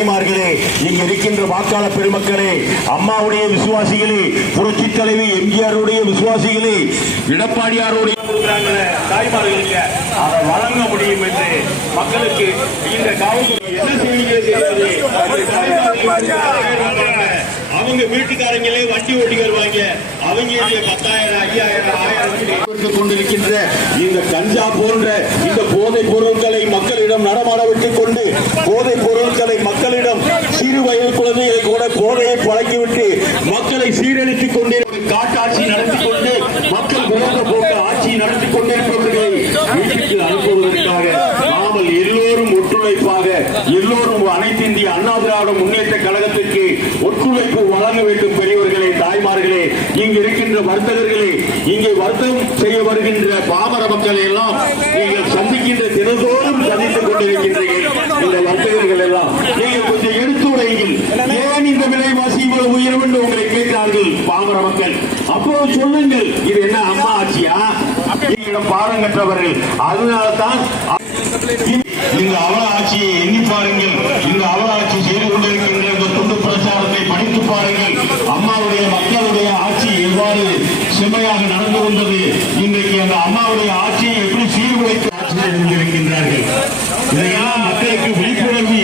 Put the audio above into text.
தாய்மார்களே, இங்கு இருக்கின்ற வாக்காளர் பெருமக்களே, அம்மாவுடைய விசுவாசிகளே, புரட்சி தலைவி எம்ஜிஆருடைய விசுவாசிகளே, எடப்பாடியாருடைய தாய்மார்களுக்கு அதை வழங்க முடியும் என்று மக்களுக்கு இந்த காவல்துறை என்ன செய்கிறது? அவங்க வீட்டுக்காரங்களே வண்டி ஓட்டி வருவாங்க, அவங்க 10,000 5,000 1000 கொண்டிருக்கின்ற இந்த கஞ்சா போன்ற இந்த போதைப் பொருட்களை மக்களிடம் நடமாட விட்டுக் கொண்டு போதைப் பொருட்களை மக்களிடம் சிறு வயது குழந்தைகளை கூட போதையை பழக்கிவிட்டு மக்களை சீரழித்துக் கொண்டிருக்கும் காட்டாட்சி நடத்திக் கொண்டு மக்கள் விரோத போக்கு ஆட்சி நடத்திக் கொண்டிருப்பவர்களை வீட்டுக்கு அனுப்புவதற்காக நாமல் எல்லோரும் ஒத்துழைப்பாக எல்லோரும் அனைத்து இந்திய அண்ணா திராவிட முன்னேற்ற கழகத்திற்கு ஒத்துழைப்பு வழங்க வேண்டும். பெரியவர்களே, தாய்மார்களே, இங்கு இருக்கின்ற வர்த்தகர்களே, இங்கே வர்த்தகம் செய்ய வருகின்ற பாமர மக்களை எல்லாம் நீங்கள் சந்திக்கின்ற தினந்தோறும் சந்தித்துக் கொண்டிருக்கின்றீர்கள். இந்த வர்த்தகர்கள் எல்லாம் நீங்கள் கொஞ்சம் எடுத்துரையுங்கள். ஏன் இந்த விலைவாசி இவ்வளவு உயர்வு என்று உங்களை கேட்கிறார்கள் பாமர மக்கள். அப்போது சொல்லுங்கள், இது என்ன அம்மா ஆட்சியா? பாடம் கற்றவர்கள். அதனால்தான் இந்த அவல ஆட்சியை எண்ணி பாருங்கள். இந்த அவல ஆட்சி செய்து கொண்டிருக்கின்ற இந்த துண்டு பிரச்சாரத்தை படித்து பாருங்கள். அம்மாவுடைய மக்களுடைய ஆட்சி எவ்வாறு செம்மையாக நடந்து கொண்டது. இன்றைக்கு அந்த அம்மாவுடைய ஆட்சியை எப்படி சீர்குலைத்து ஆட்சியில் இருந்திருக்கின்றார்கள். இதையெல்லாம் மக்களுக்கு விழிப்புணர்வு